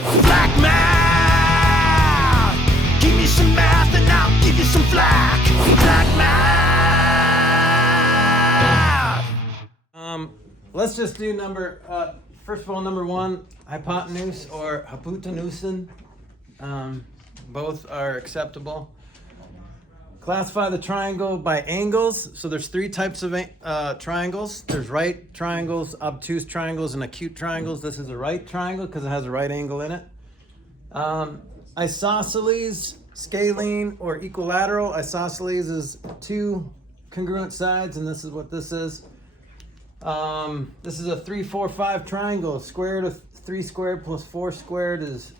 Flack math! Give me some math and I'll give you some flack. Flack math! Let's just do first of all, number one, hypotenuse or hypotenusen. Both are acceptable. Classify the triangle by angles. So there's three types of triangles. There's right triangles, obtuse triangles, and acute triangles. This is a right triangle because it has a right angle in it. Isosceles, scalene, or equilateral. Isosceles is two congruent sides, and this is what this is. This is a 3, 4, 5 triangle. Square root of 3 squared plus 4 squared is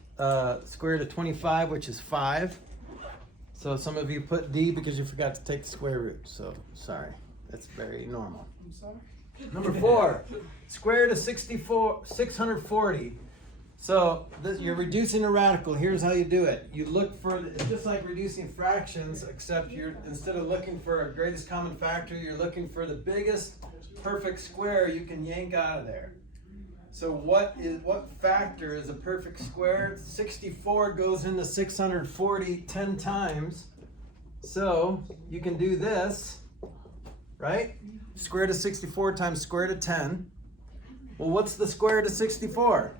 square root of 25, which is 5. So some of you put D because you forgot to take the square root. So sorry, that's very normal. I'm sorry. Number 4, square root of 640. So you're reducing a radical. Here's how you do it. You look for, it's just like reducing fractions, except instead of looking for a greatest common factor, you're looking for the biggest perfect square you can yank out of there. So what factor is a perfect square? 64 goes into 640 10 times. So you can do this, right? Square root of 64 times square root of 10. Well, what's the square root of 64?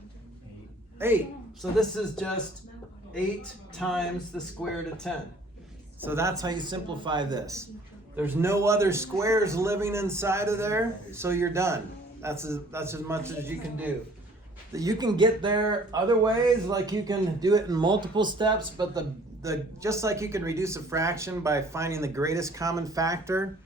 8. So this is just 8 times the square root of 10. So that's how you simplify this. There's no other squares living inside of there, so you're done. That's as much as you can do. You can get there other ways, like you can do it in multiple steps, but just like you can reduce a fraction by finding the greatest common factor,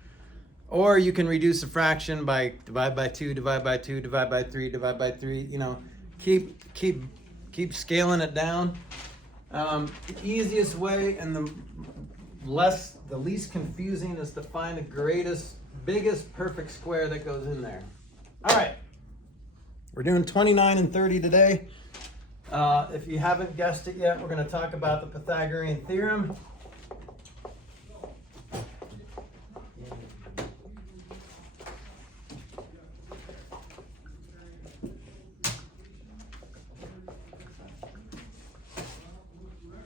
or you can reduce a fraction by divide by 2, divide by 2, divide by 3, divide by 3, you know, keep scaling it down. The easiest way and the least confusing is to find the biggest perfect square that goes in there. All right, we're doing 29 and 30 today. If you haven't guessed it yet, we're going to talk about the Pythagorean Theorem.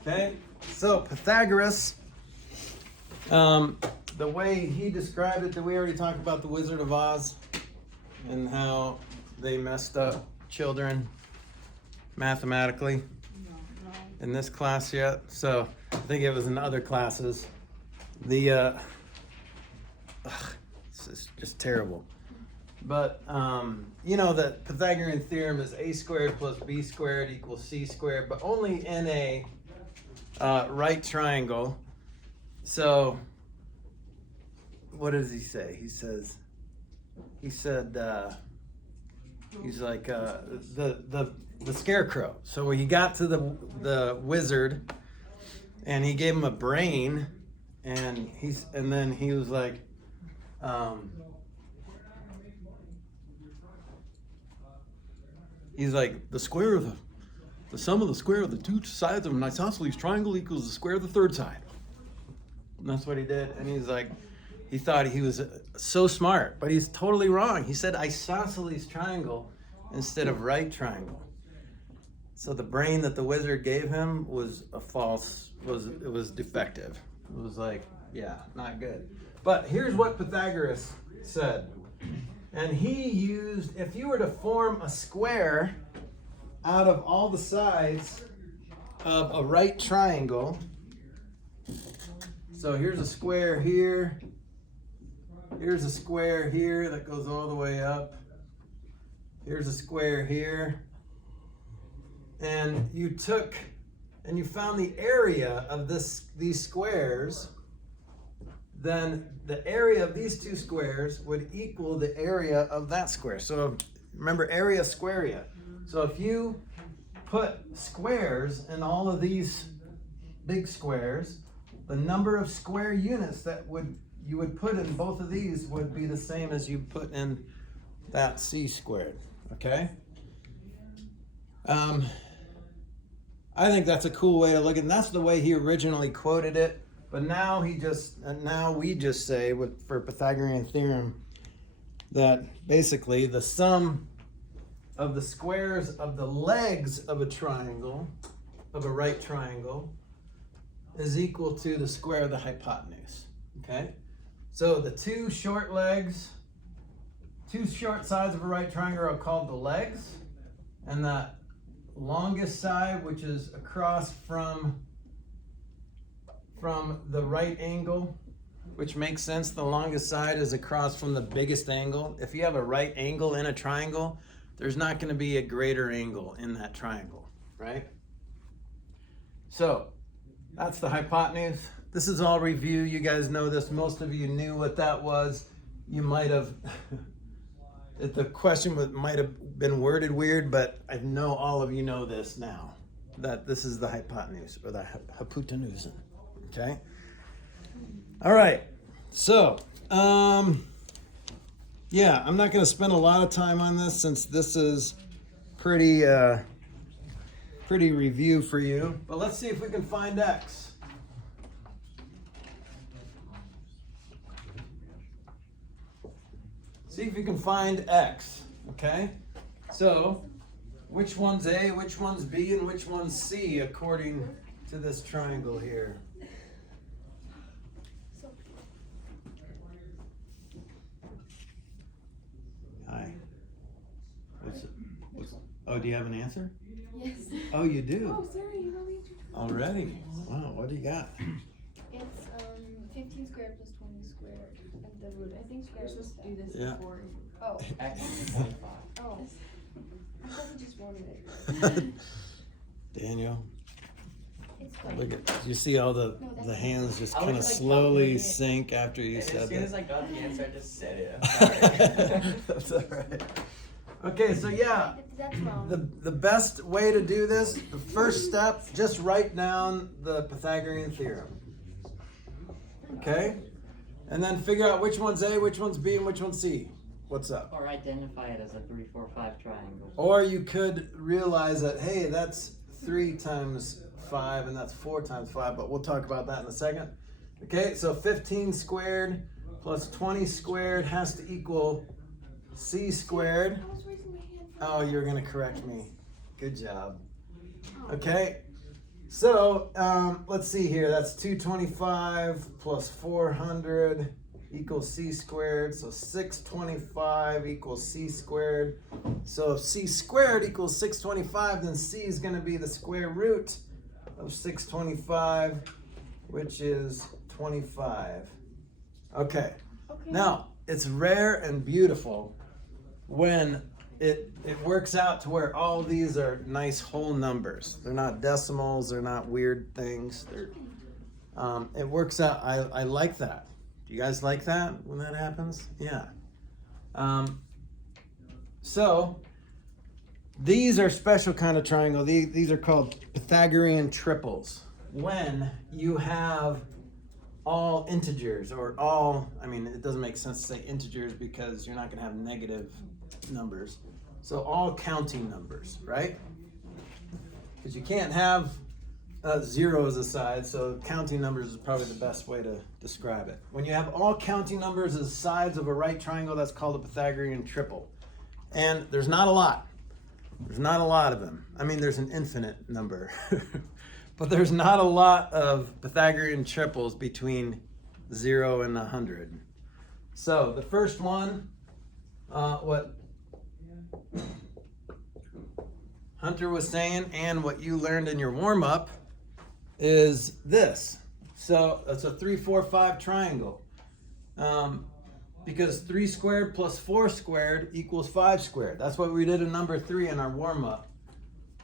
Okay, so Pythagoras, the way he described it, did we already talk about the Wizard of Oz and how they messed up children mathematically in this class yet? So I think it was in other classes. This is just terrible. But you know that Pythagorean theorem is a squared plus b squared equals c squared, but only in a right triangle. So what does he say? He said he's like the scarecrow. So when he got to the wizard and he gave him a brain, and then he was like he's like, the sum of the square of the two sides of an isosceles triangle equals the square of the third side. And that's what he did. And he's like, he thought he was so smart, but he's totally wrong. He said isosceles triangle instead of right triangle. So the brain that the wizard gave him was it was defective. It was like, yeah, not good. But here's what Pythagoras said. And he used, if you were to form a square out of all the sides of a right triangle, so here's a square here, here's a square here that goes all the way up, here's a square here, and you found the area of these squares, then the area of these two squares would equal the area of that square. So remember, area squarea. So if you put squares in all of these big squares, the number of square units that you would put in both of these would be the same as you put in that c squared. Okay? I think that's a cool way to look at it. And that's the way he originally quoted it. But now we just say for Pythagorean theorem that basically the sum of the squares of the legs of a triangle, of a right triangle, is equal to the square of the hypotenuse, okay? So the two short legs, two short sides of a right triangle are called the legs, and the longest side, which is across from the right angle, which makes sense, the longest side is across from the biggest angle. If you have a right angle in a triangle, there's not going to be a greater angle in that triangle, right? So that's the hypotenuse. This is all review. You guys know this. Most of you knew what that was. You might have, the question might have been worded weird, but I know all of you know this now, that this is the hypotenuse, or the hypotenuse, okay? All right, so, yeah, I'm not going to spend a lot of time on this since this is pretty review for you, but let's see if we can find x. See if you can find x, okay? So, which one's A, which one's B, and which one's C according to this triangle here? Hi. Oh, do you have an answer? Yes. Oh, you do? Oh, sorry, you know me. Already? Wow, what do you got? It's 15 squared plus 20 squared and the root. I think you're supposed to do this Yeah. before. Oh. X is 25. Oh. I thought you just wanted it. Daniel, It's fine. look at, you see all the hands just kind of slowly sink after you As said soon as that. I got the answer, I just said it. I'm sorry. That's all right. Okay, so yeah, That's wrong. the best way to do this, the first step, just write down the Pythagorean Theorem. Okay? And then figure out which one's A, which one's B, and which one's C. What's up? Or identify it as a 3, 4, 5 triangle. Or you could realize that, hey, that's 3 times 5 and that's 4 times 5, but we'll talk about that in a second. Okay, so 15 squared plus 20 squared has to equal C squared. I was raising my hand for Oh, you're gonna correct me. Good job. Okay, so let's see here. That's 225 plus 400 equals C squared. So 625 equals C squared. So if C squared equals 625, then C is gonna be the square root of 625, which is 25. Okay, now it's rare and beautiful when it works out to where all these are nice whole numbers. They're not decimals, they're not weird things. It works out, I like that. Do you guys like that when that happens? Yeah. So these are special kind of triangle. These are called Pythagorean triples. When you have all integers or all, I mean, it doesn't make sense to say integers because you're not going to have negative numbers. So all counting numbers, right? Because you can't have zero as a side, so counting numbers is probably the best way to describe it. When you have all counting numbers as sides of a right triangle, that's called a Pythagorean triple. And there's not a lot. There's not a lot of them. I mean, there's an infinite number. But there's not a lot of Pythagorean triples between 0 and 100. So the first one, what Hunter was saying and what you learned in your warm-up is this. So it's a 3, 4, 5 triangle. Because 3 squared plus 4 squared equals 5 squared. That's what we did in number 3 in our warm-up.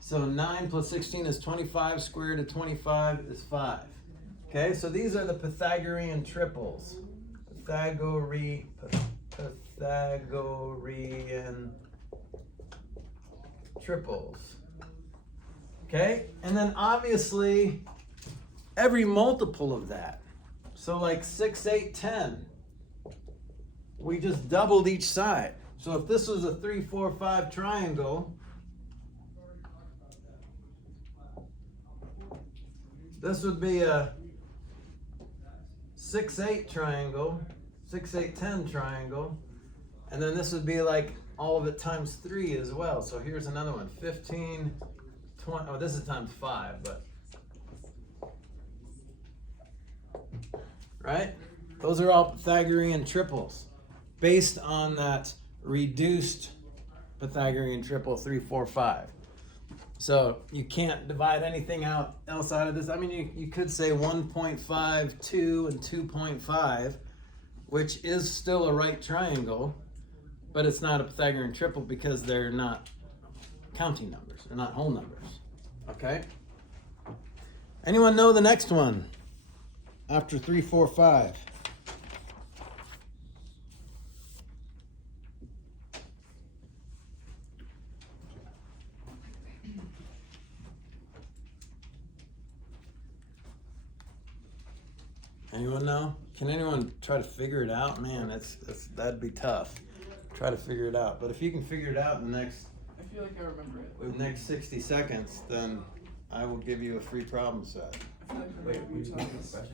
So 9 plus 16 is 25, square root of 25 is 5. Okay, so these are the Pythagorean triples. Pythagorean triples. Okay, and then obviously every multiple of that. So like 6, 8, 10. We just doubled each side. So if this was a 3, 4, 5 triangle, this would be a 6, 8 triangle, 6, 8, 10 triangle, and then this would be like all of it times 3 as well. So here's another one, 15, 20, oh, this is times 5, but. Right? Those are all Pythagorean triples based on that reduced Pythagorean triple 3, 4, 5. So you can't divide anything else out of this. I mean, you could say 1.5, 2, and 2.5, which is still a right triangle, but it's not a Pythagorean triple because they're not counting numbers. They're not whole numbers. Okay? Anyone know the next one after 3, 4, 5? Anyone know? Can anyone try to figure it out? Man, that'd be tough. Try to figure it out. But if you can figure it out in the next, I feel like I remember it. the next 60 seconds, then I will give you a free problem set. I feel like I remember what you're talking about.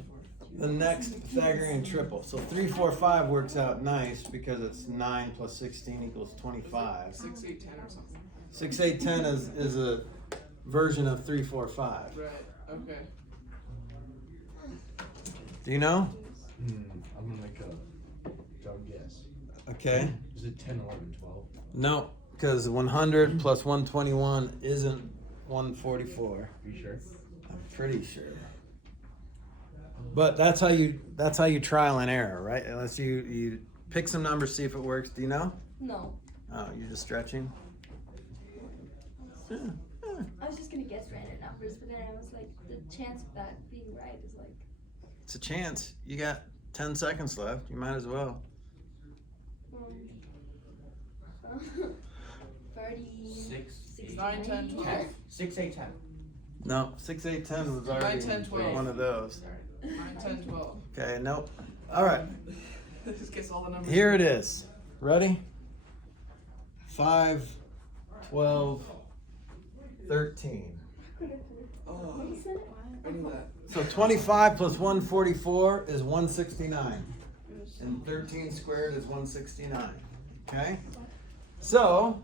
The next Pythagorean triple. So 3, 4, 5 works out nice because it's 9 plus 16 equals 25. 6, 8, 10 or something. 6, 8, 10 is a version of 3, 4, 5. Right, okay. Do you know? I'm gonna make a dumb guess. Okay. Is it 10, 11, 12? No, because 100 plus 121 isn't 144. Are you sure? I'm pretty sure. But that's how you trial and error, right? Unless you pick some numbers, see if it works. Do you know? No. Oh, you're just stretching? I was just gonna guess random numbers, but then I was like, the chance of that being right is like. It's a chance. You got 10 seconds left. You might as well. 30. 6, 9, 10, 12. 6, 8, 10. No, 6, 8, 10 was already 9, 10, 12. one of those. 9, 10, 12. Okay, nope. All right. Just guess all the numbers. Here it is. Ready? 5, 12, 13. Oh, You said it? I knew that. So 25 plus 144 is 169. And 13 squared is 169. Okay? So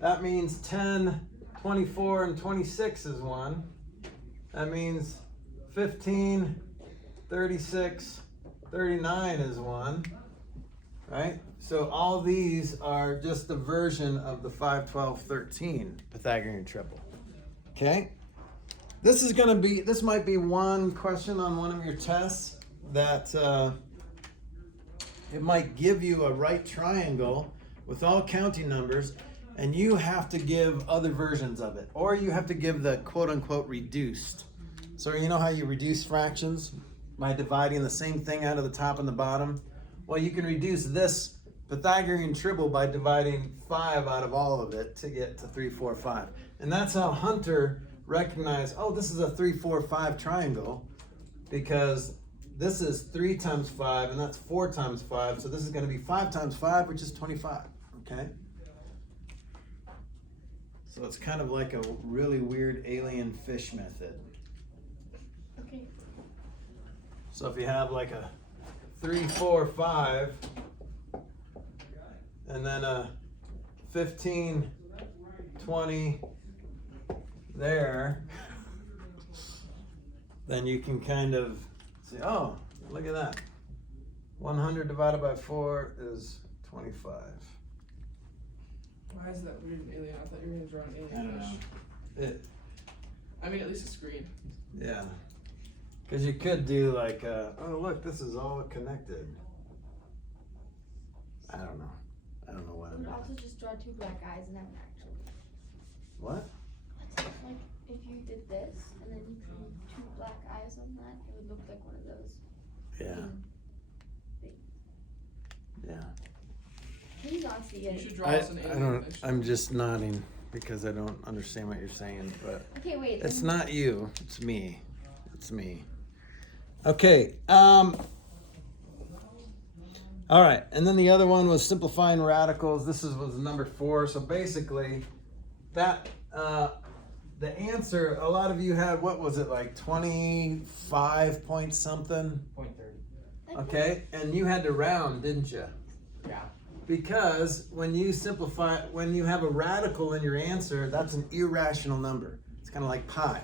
that means 10, 24, and 26 is 1. That means 15, 36, 39 is 1. Right? So all these are just a version of the 5, 12, 13 Pythagorean triple. Okay? This might be one question on one of your tests that it might give you a right triangle with all counting numbers, and you have to give other versions of it, or you have to give the quote-unquote reduced. So you know how you reduce fractions by dividing the same thing out of the top and the bottom? Well, you can reduce this Pythagorean triple by dividing 5 out of all of it to get to 3, 4, 5. And that's how Hunter recognized, oh, this is a 3, 4, 5 triangle, because this is 3 times 5, and that's 4 times 5, so this is going to be 5 times 5, which is 25, okay? So it's kind of like a really weird alien fish method. Okay. So if you have like a 3, 4, 5, and then a 15, 20 there, then you can kind of see, oh, look at that. 100 divided by 4 is 25. Why is that weird and alien? I thought you were going to draw an I alien don't know. fish. It, I mean, at least a screen. yeah. Because you could do like, oh, look, this is all connected. I don't know. I don't know what You it would is. also just draw 2 black eyes and have an actual. What? Like, if you did this, and then you drew 2 black eyes on that, it would look like one of those. Yeah. Yeah. He's honestly You getting. should draw I us an alien don't, fish. I'm just nodding because I don't understand what you're saying, but Okay, wait. it's then- not you, it's me. It's me. Okay, all right, and then the other one was simplifying radicals. This was number 4. So basically, that the answer, a lot of you had, what was it, like 25 point something? Point 30. Okay, and you had to round, didn't you? Yeah. Because when you simplify, when you have a radical in your answer, that's an irrational number. It's kind of like pi.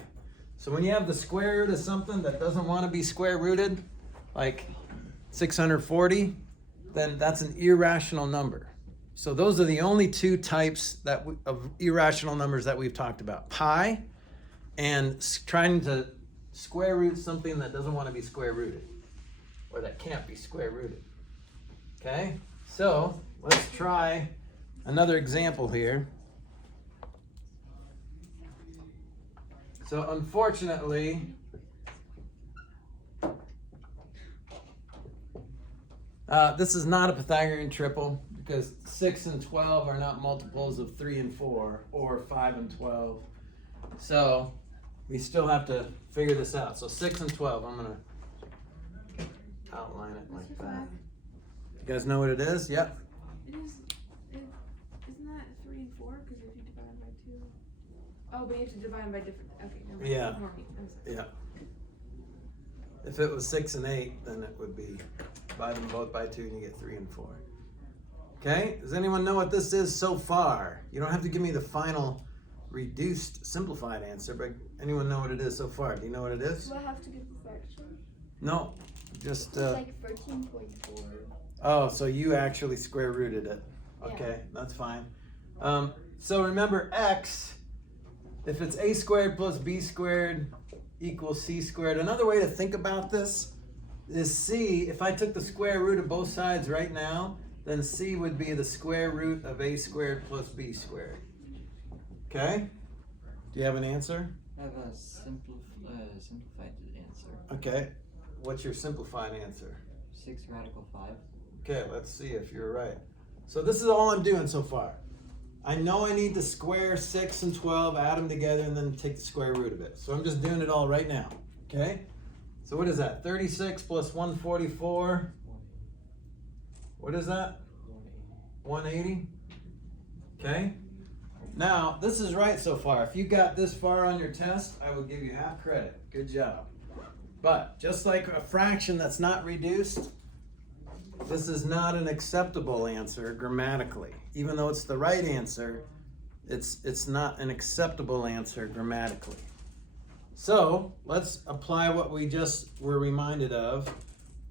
So when you have the square root of something that doesn't want to be square rooted, like 640, then that's an irrational number. So those are the only two types of irrational numbers that we've talked about. Pi and trying to square root something that doesn't want to be square rooted or that can't be square rooted. Okay, so let's try another example here. So unfortunately, this is not a Pythagorean triple because 6 and 12 are not multiples of 3 and 4 or 5 and 12. So we still have to figure this out. So 6 and 12, I'm going to outline it like Mr. that. Flack, You guys know what it is? Yep. isn't that 3 and 4? Because if you divide by 2. Oh, but you have to divide them by different. Okay, never mind. Yeah. Ignore me. I'm sorry. Yeah. If it was 6 and 8, then it would be divide them both by 2 and you get 3 and 4. Okay, does anyone know what this is so far? You don't have to give me the final reduced simplified answer, but anyone know what it is so far? Do you know what it is? Do I have to give the fraction? No, just It's like 13.4. oh, so you actually square rooted it. Yeah. Okay, that's fine. So remember x, if it's a squared plus b squared equals c squared. Another way to think about this is c, if I took the square root of both sides right now, then c would be the square root of a squared plus b squared. Okay? Do you have an answer? I have a simplified answer. Okay. What's your simplified answer? 6 radical 5. Okay, let's see if you're right. So this is all I'm doing so far. I know I need to square 6 and 12, add them together, and then take the square root of it. So I'm just doing it all right now. Okay? So what is that? 36 plus 144. What is that? 180. Okay? Now, this is right so far. If you got this far on your test, I will give you half credit. Good job. But just like a fraction that's not reduced, this is not an acceptable answer grammatically. Even though it's the right answer, it's not an acceptable answer grammatically. So let's apply what we just were reminded of.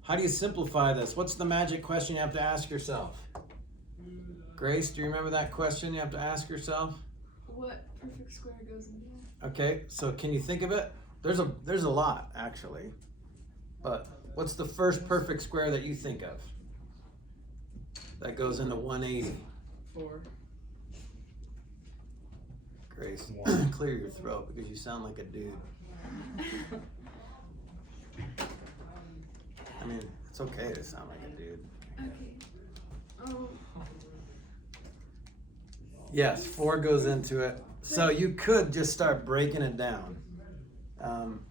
How do you simplify this? What's the magic question you have to ask yourself? Grace, do you remember that question you have to ask yourself? What perfect square goes in there? Okay, so can you think of it? There's a lot actually, but what's the first perfect square that you think of that goes into 180? 4. Grace, clear your throat because you sound like a dude. I mean, it's okay to sound like a dude. Okay. Yes, 4 goes into it. So you could just start breaking it down.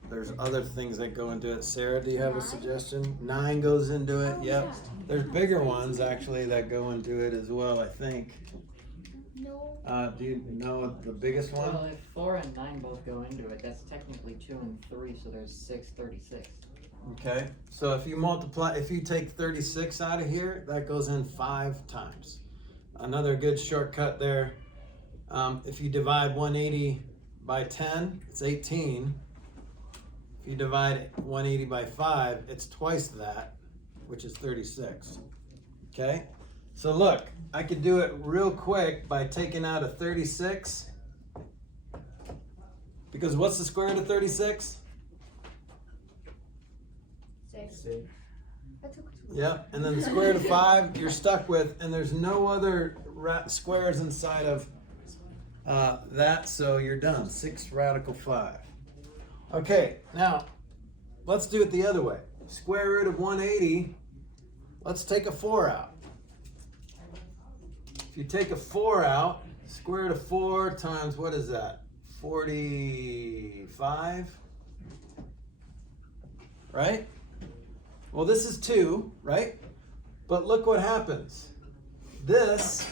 There's other things that go into it. Sarah, do you have a suggestion? 9 goes into it. Oh, Yep. yeah. There's bigger ones actually that go into it as well, I think. No. Do you know the biggest one? Well, if 4 and 9 both go into it, that's technically 2 and 3, so there's 6, 36. Okay. So if you take 36 out of here, that goes in 5 times. Another good shortcut there. If you divide 180 by 10, it's 18. If you divide 180 by 5, it's twice that, which is 36. Okay? So look, I could do it real quick by taking out a 36. Because what's the square root of 36? 6. That took too long. Yep, and then the square root of 5 you're stuck with, and there's no other squares inside of that, so you're done. 6 radical 5. Okay, now let's do it the other way. Square root of 180, let's take a 4 out. If you take a 4 out, square root of 4 times, what is that? 45? Right? Well, this is 2, right? But look what happens. This,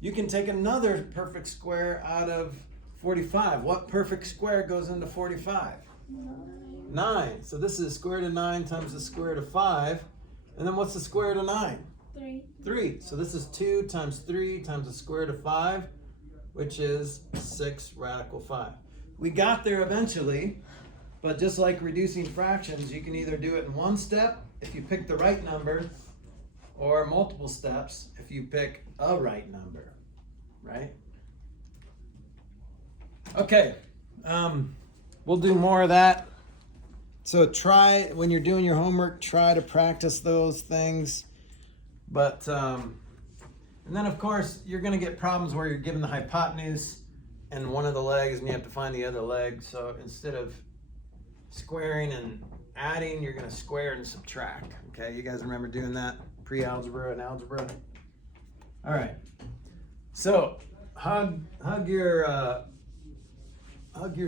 you can take another perfect square out of 45. What perfect square goes into 45? 9. So this is square root of 9 times the square root of 5. And then what's the square root of 9? 3. 3. So this is 2 times 3 times the square root of 5, which is 6 radical 5. We got there eventually, but just like reducing fractions, you can either do it in one step if you pick the right number, or multiple steps if you pick a right number, right? Okay, we'll do more of that. So try, when you're doing your homework, try to practice those things. But, and then of course, you're gonna get problems where you're given the hypotenuse and one of the legs and you have to find the other leg. So instead of squaring and adding, you're gonna square and subtract. Okay, you guys remember doing that? Pre-algebra and algebra. All right. So hug your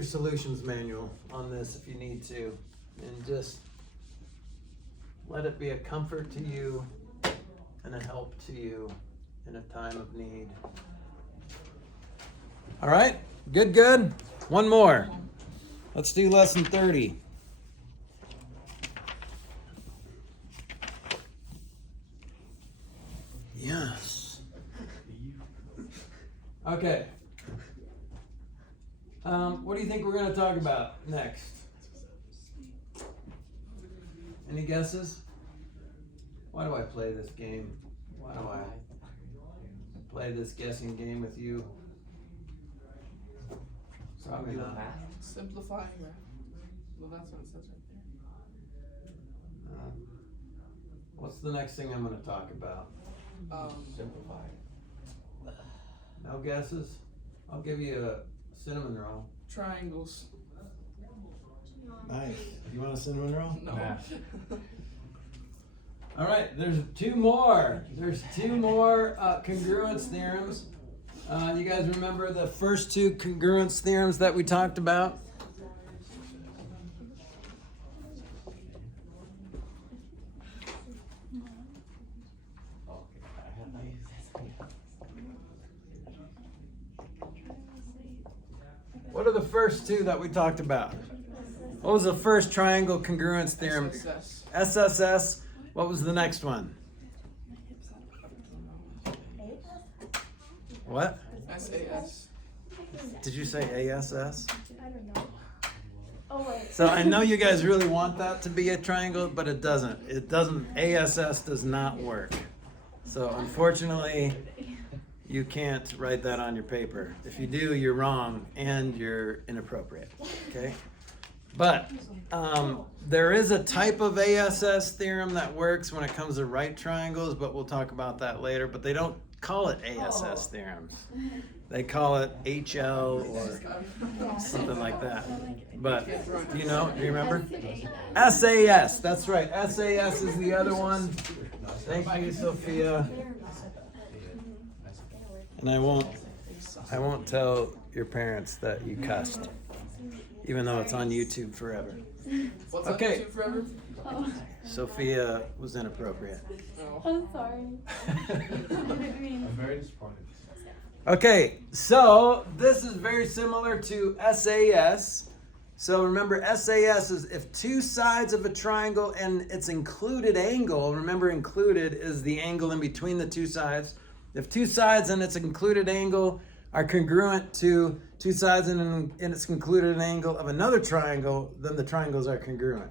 solutions manual on this if you need to, and just let it be a comfort to you and a help to you in a time of need. All right, good. One more. Let's do lesson 30. Yes. Okay. What do you think we're going to talk about next? Any guesses? Why do I play this game? Why do I play this guessing game with you? Probably not. Simplifying math. Well, that's what it says right What's the next thing I'm going to talk about? there. Simplify. No guesses? I'll give you a cinnamon roll. Triangles. Nice. You want a cinnamon roll? No. Math. All right, there's two more. There's two more congruence theorems. You guys remember the first two congruence theorems that we talked about? What are the first two that we talked about? What was the first triangle congruence theorem? SSS. SSS. What was the next one? What? SAS. Did you say ASS? I don't know. Oh, wait. So I know you guys really want that to be a triangle, but it doesn't. It doesn't. ASS does not work. So unfortunately, you can't write that on your paper. If you do, you're wrong and you're inappropriate. Okay? But there is a type of ASS theorem that works when it comes to right triangles, but we'll talk about that later. But they don't call it ASS theorems. They call it HL or something like that. But do you know? Do you remember? SAS. That's right. SAS is the other one. Thank you, Sophia. And I won't tell your parents that you cussed, even though it's on YouTube forever. What's Okay. up, YouTube forever? Oh, Sophia was inappropriate. No. I'm sorry. I didn't mean. I'm very disappointed. Okay, so this is very similar to SAS. So remember, SAS is if two sides of a triangle and its included angle, remember included is the angle in between the two sides. If two sides and its included angle are congruent to two sides and its included angle of another triangle, then the triangles are congruent.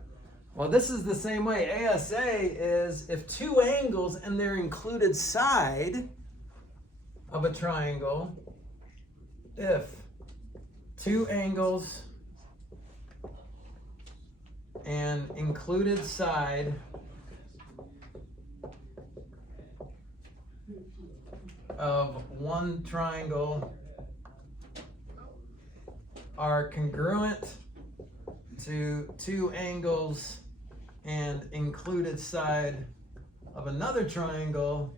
Well, this is the same way. ASA is if two angles and their included side of a triangle, if two angles and included side of one triangle are congruent to two angles and included side of another triangle,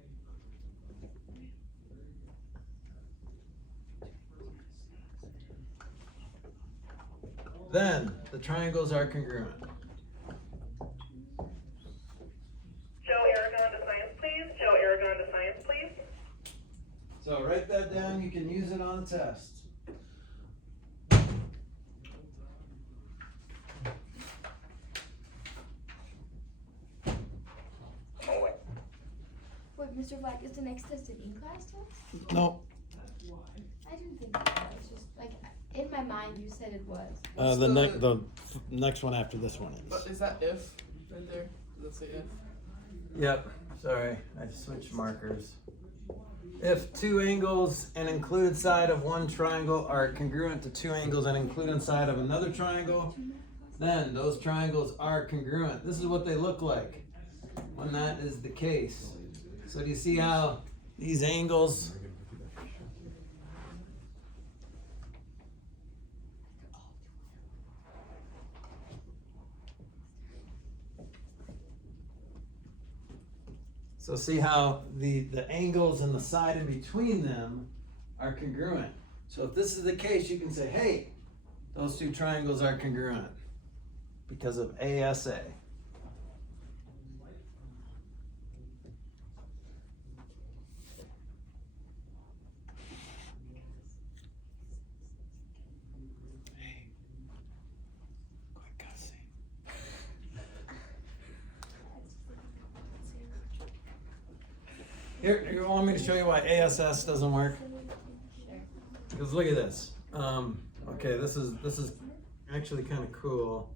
then the triangles are congruent. Joe Aragon to science, please. Joe Aragon to science, please. So write that down, you can use it on the test. Wait, Mr. Flack, is the next test an in-class test? No, I didn't think it was. Just like in my mind, you said it was. What's the next one after this one But is that if right there? Does it say if? Yep, sorry, I switched markers. If two angles and included side of one triangle are congruent to two angles and included side of another triangle, then those triangles are congruent. This is what they look like when that is the case. So do you see how these angles So see how the angles and the side in between them are congruent. So if this is the case, you can say, hey, those two triangles are congruent because of ASA. Here, you want me to show you why ASS doesn't work? Because look at this. Okay, this is actually kind of cool.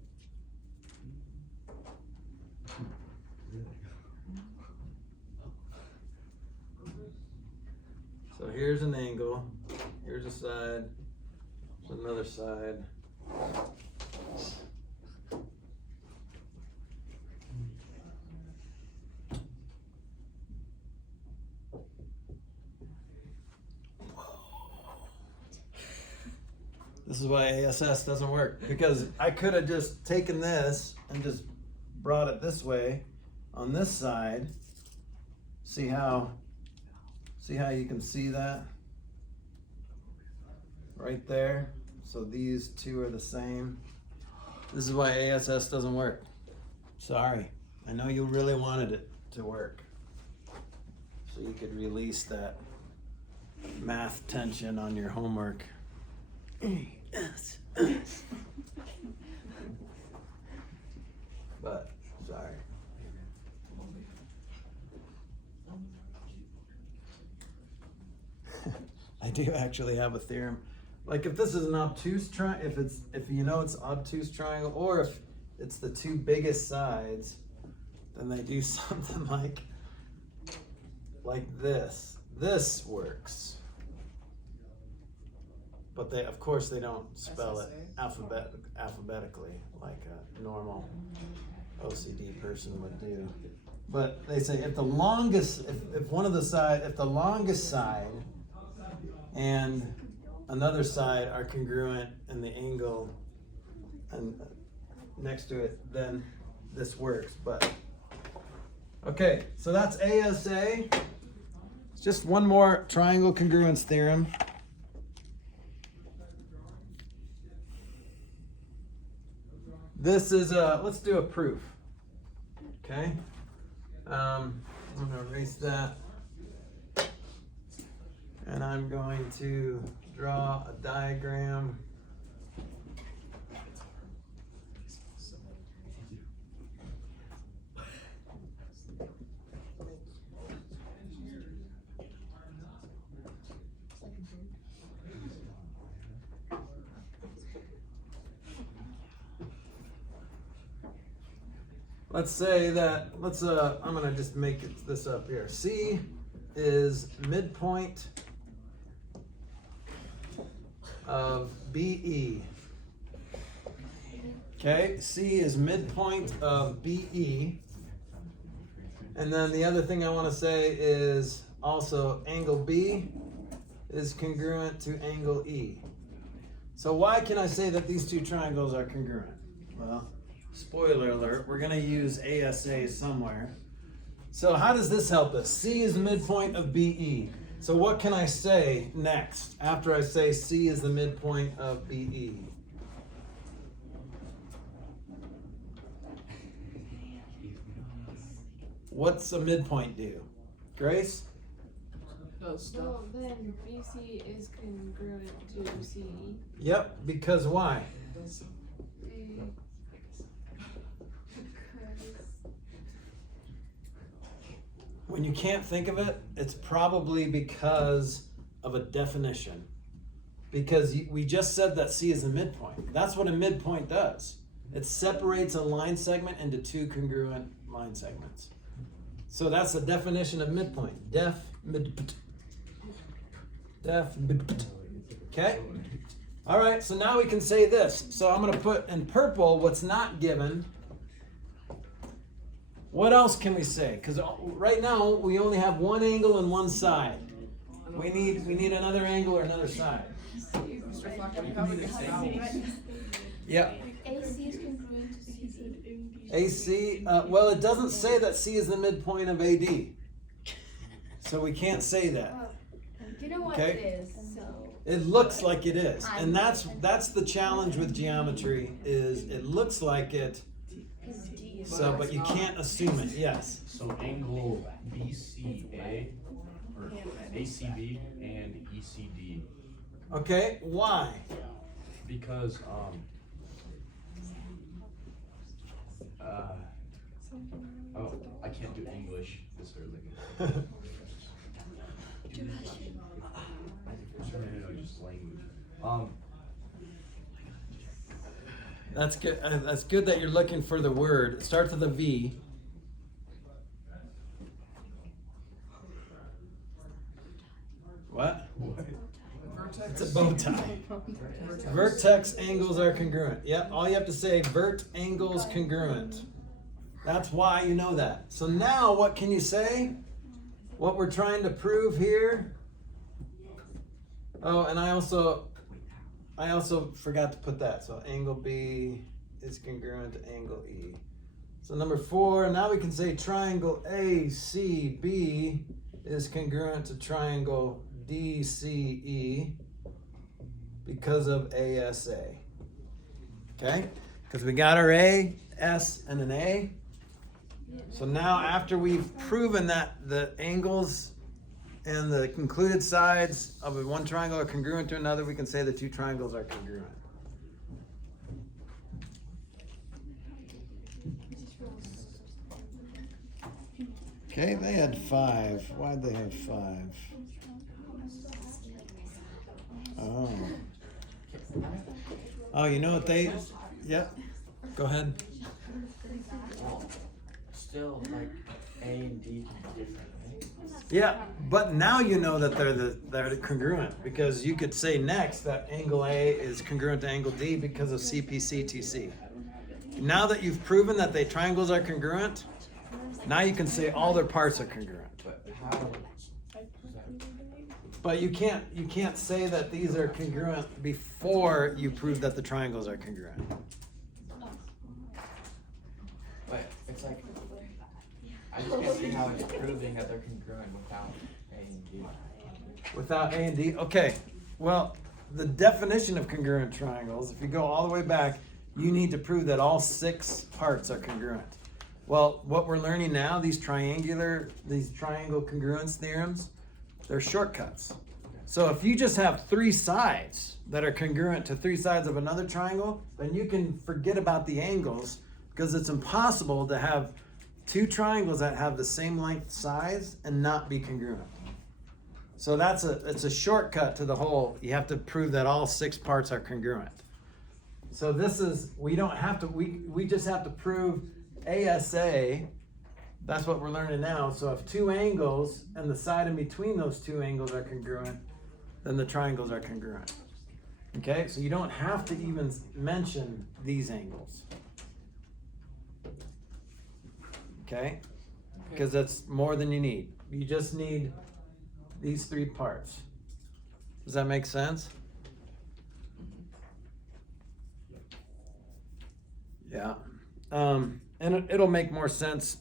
So here's an angle. Here's a side. There's another side. This is why ASS doesn't work, because I could have just taken this and just brought it this way on this side. See how you can see that right there? So these two are the same. This is why ASS doesn't work. Sorry, I know you really wanted it to work, so you could release that math tension on your homework. Yes. But, sorry. I do actually have a theorem. Like if this is an obtuse triangle, if you know it's obtuse triangle, or if it's the two biggest sides, then they do something like this. This works. But they, of course, they don't spell it alphabetically like a normal OCD person would do. But they say if the longest, if one of the side, if the longest side and another side are congruent in the angle and next to it, then this works. But okay, so that's ASA. It's just one more triangle congruence theorem. This is let's do a proof. Okay. I'm gonna erase that. And I'm going to draw a diagram. Let's say that, I'm gonna just make this up here. C is midpoint of BE. Okay, C is midpoint of BE. And then the other thing I want to say is also angle B is congruent to angle E. So why can I say that these two triangles are congruent? Well, spoiler alert, we're going to use ASA somewhere. So how does this help us? C is the midpoint of BE. So what can I say next after I say C is the midpoint of BE? What's a midpoint do? Grace? Does stuff. Well, then BC is congruent to CE. Yep, because why? Does When when you can't think of it, it's probably because of a definition. Because we just said that C is the midpoint. That's what a midpoint does. It separates a line segment into two congruent line segments. So that's the definition of midpoint. Def midpoint. Def midpoint. Okay? All right, so now we can say this. So I'm going to put in purple what's not given. What else can we say? Because right now we only have one angle and one side. We need another angle or another side. Mr. Flack, do you have like a vowels? Yep. AC is congruent to CD. AC, well, it doesn't say that C is the midpoint of AD. So we can't say that. You know what Okay. it is, so. It looks like it is. And that's the challenge with geometry, is it looks like it, Because D is. so but you can't assume it. Yes. So angle BCA, or ACB and ECD, Okay, why? because oh, I can't do English this early. No, just language. That's good. That's good that you're looking for the word. It starts with a V. What? Vertex. It's a bow tie. Vertex angles are congruent. Yep, all you have to say, vert angles congruent. That's why you know that. So now what can you say? What we're trying to prove here. Oh, and I also forgot to put that. So angle B is congruent to angle E. So number 4, now we can say triangle ACB is congruent to triangle DCE because of ASA. Okay? Because we got our A, S, and an A. So now after we've proven that the angles and the included sides of one triangle are congruent to another, we can say the two triangles are congruent. Okay, they had 5. Why'd they have 5? Oh. Oh, you know what they... Yep. Go ahead. Still, like, A and D can be different, right? Yeah, but now you know that they're congruent, because you could say next that angle A is congruent to angle D because of CPC/TC. Now that you've proven that the triangles are congruent, now you can say all their parts are congruent. But how? But you can't say that these are congruent before you prove that the triangles are congruent. But it's like, I just can't see how it's proving that they're congruent without A and D. Without A and D? Okay. Well, the definition of congruent triangles, if you go all the way back, you need to prove that all 6 parts are congruent. Well, what we're learning now, these triangle congruence theorems, they're shortcuts. So if you just have 3 sides that are congruent to 3 sides of another triangle, then you can forget about the angles, because it's impossible to have 2 triangles that have the same length size and not be congruent. So it's a shortcut to the whole, you have to prove that all 6 parts are congruent. So we just have to prove ASA. That's what we're learning now. So if 2 angles and the side in between those 2 angles are congruent, then the triangles are congruent. Okay, so you don't have to even mention these angles. Okay? Because that's more than you need. You just need these 3 parts. Does that make sense? Yeah. And it'll make more sense.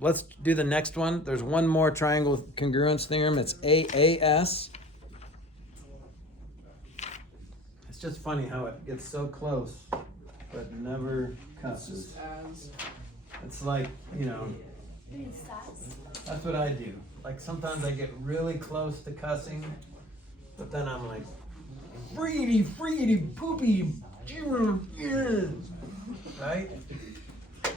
Let's do the next one. There's one more triangle congruence theorem. It's AAS. It's just funny how it gets so close, but never cusses. As. It's like, that's what I do. Like sometimes I get really close to cussing, but then I'm like, freedy, poopy, right? Do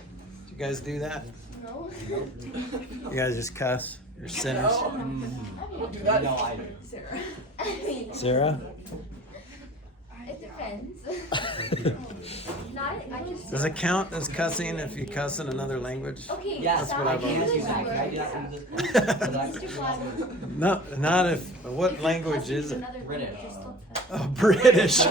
you guys do that? No. You guys just cuss? You're sinners. Don't do that. No, I do. Sarah. I mean, Sarah? it depends. Not, I just. Does it count as cussing if you cuss in another language? Okay, Yes, stop. what I've I always can English do that. Can I do words. that in this Mr. Flack. No, not if. What language Cussing is it? another British. language, just don't touch. Oh, British.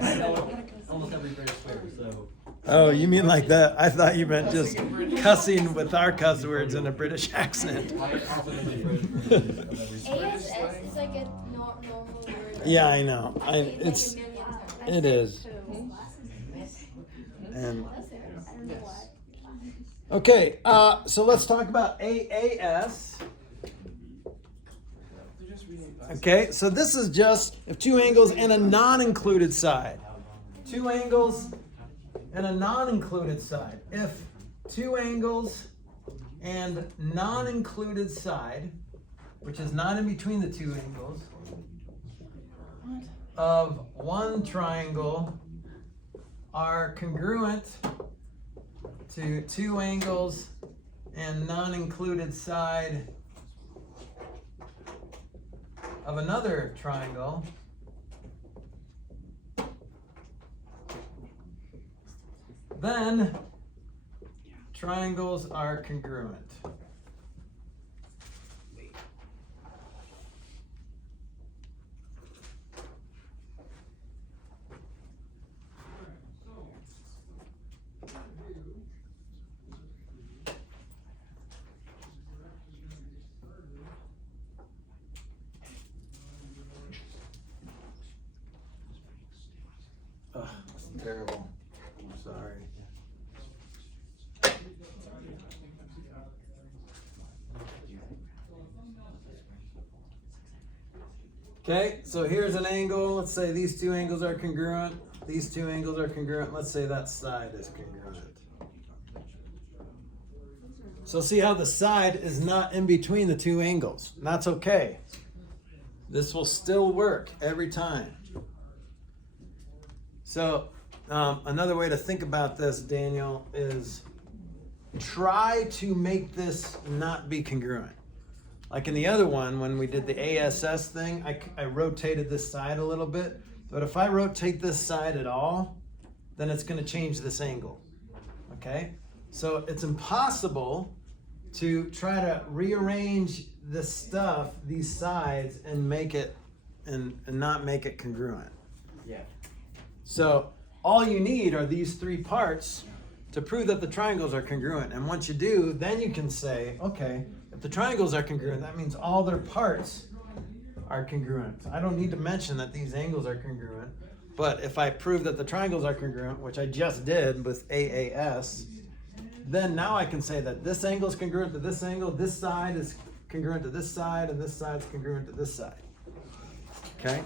I know almost every British swear, so. Oh, you mean like that? I thought you meant just cussing with our cuss words in a British accent. I also know the British version of every swear. ASS is like a normal word. Yeah, I know. Like It's a million times. it is. And I don't know why. okay, so let's talk about AAS. Okay, so this is just if two angles and a non-included side. Two angles and a non-included side. If two angles and non-included side, which is not in between the two angles, of one triangle are congruent to two angles and non-included side of another triangle, then triangles are congruent. Ugh, that's terrible. I'm sorry. Okay, so here's an angle. Let's say these two angles are congruent. These two angles are congruent. Let's say that side is congruent. So see how the side is not in between the two angles. And that's okay. This will still work every time. So another way to think about this, Daniel, is try to make this not be congruent. Like in the other one, when we did the ASS thing, I rotated this side a little bit. But if I rotate this side at all, then it's going to change this angle. Okay? So it's impossible to try to rearrange this stuff, these sides, and make it and not make it congruent. Yeah. So all you need are these three parts to prove that the triangles are congruent. And once you do, then you can say, okay, if the triangles are congruent, that means all their parts are congruent. I don't need to mention that these angles are congruent. But if I prove that the triangles are congruent, which I just did with AAS, then now I can say that this angle is congruent to this angle, this side is congruent to this side, and this side is congruent to this side. Okay?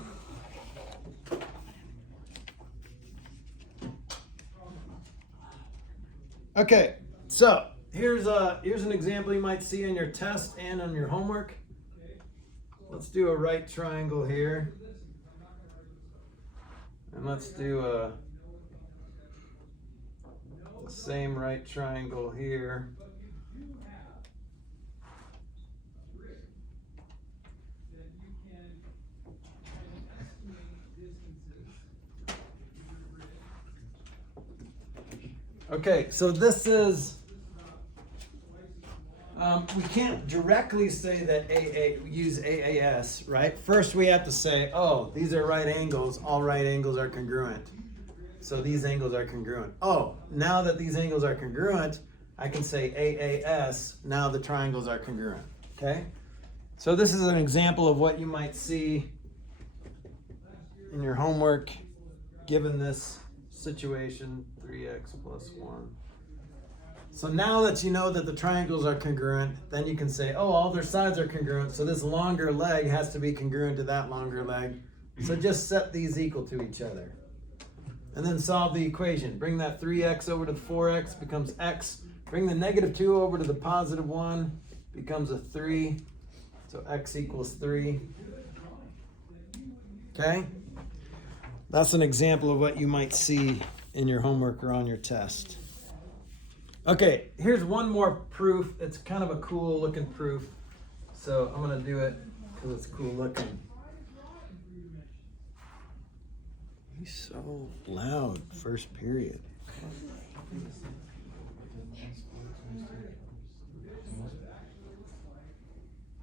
Okay, so here's an example you might see in your test and on your homework. Let's do a right triangle here. And let's do the same right triangle here. Okay, so this is, we can't directly say that use AAS, right? First we have to say, oh, these are right angles, all right angles are congruent. So these angles are congruent. Oh, now that these angles are congruent, I can say AAS, now the triangles are congruent, okay? So this is an example of what you might see in your homework, given this situation, 3x plus 1. So now that you know that the triangles are congruent, then you can say, oh, all their sides are congruent, so this longer leg has to be congruent to that longer leg. So just set these equal to each other. And then solve the equation. Bring that 3x over to the 4x, becomes x. Bring the negative 2 over to the positive 1, becomes a 3. So x equals 3. Okay? That's an example of what you might see in your homework or on your test. Okay, here's one more proof. It's kind of a cool looking proof. So I'm gonna do it because it's cool looking. He's so loud, first period. I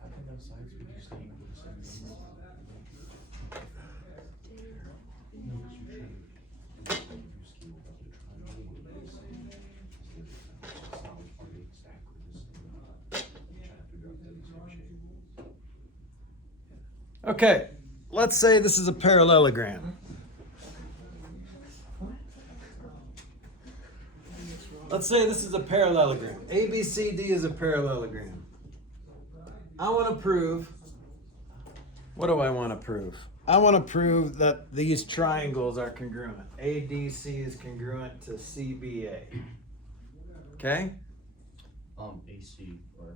think those sides would just stay equal to 7. No, because you're trying to use scale of the triangle with the same. It's not which part exactly the same. You're trying to figure out the same shape. Okay, let's say this is a parallelogram. Let's say this is a parallelogram. ABCD is a parallelogram. I want to prove, what do I want to prove? I want to prove that these triangles are congruent. ADC is congruent to CBA. Okay? AC or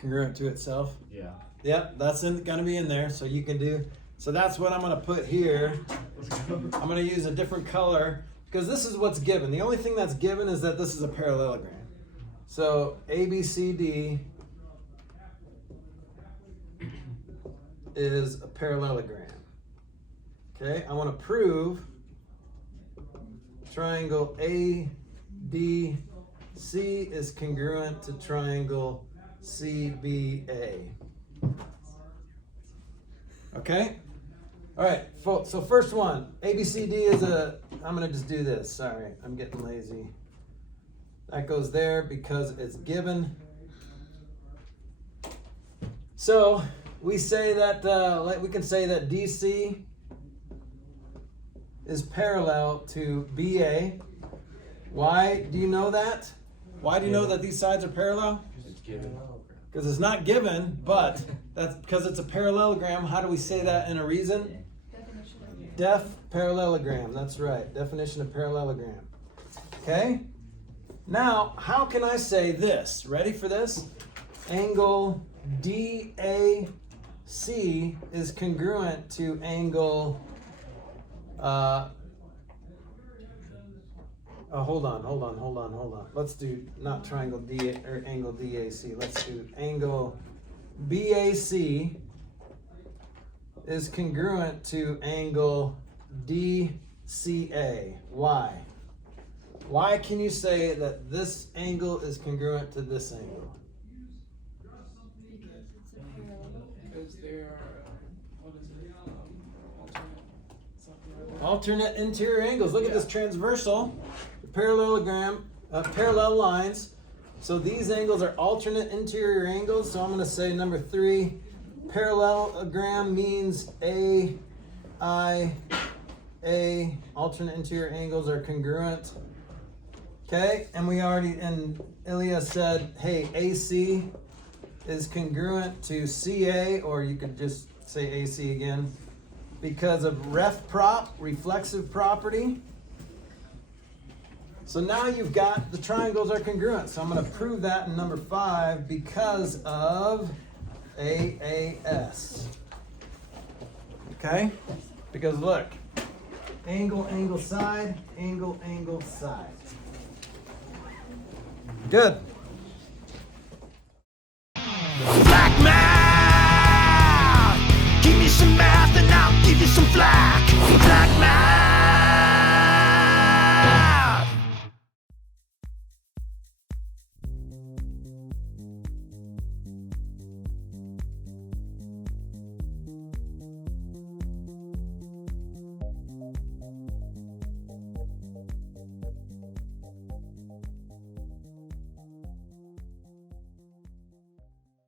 Congruent to itself. yeah. Yep, that's gonna be in there, so you can do. So that's what I'm gonna put here. I'm gonna use a different color because this is what's given. The only thing that's given is that this is a parallelogram. So ABCD is a parallelogram. Okay, I want to prove triangle ADC is congruent to triangle CBA. Okay? All right, so first one, ABCD is I'm going to just do this. Sorry, I'm getting lazy. That goes there because it's given. So we say that, we can say that DC is parallel to BA. Why do you know that? Why do you know that these sides are parallel? Because it's given. Because it's not given, but that's because it's a parallelogram. How do we say that in a reason? Parallelogram. That's right. Definition of parallelogram. Okay? Now, how can I say this? Ready for this? Angle DAC is congruent to angle hold on. Let's do not triangle D or angle DAC. Let's do angle BAC is congruent to angle DCA. Why? Why can you say that this angle is congruent to this angle? Because they are, what is it, alternate, something like that. Alternate interior angles. Look at this transversal, parallelogram, parallel lines. So these angles are alternate interior angles. So I'm going to say number 3, parallelogram means A, alternate interior angles are congruent. Okay, and we already, and Ilya said, hey, AC is congruent to CA, or you could just say AC again, because of reflexive property. So now you've got the triangles are congruent. So I'm going to prove that in number 5 because of AAS. Okay? Because look, angle, angle, side, angle, angle, side. Good. Black man, give me some math and I'll give you some flack. Black man.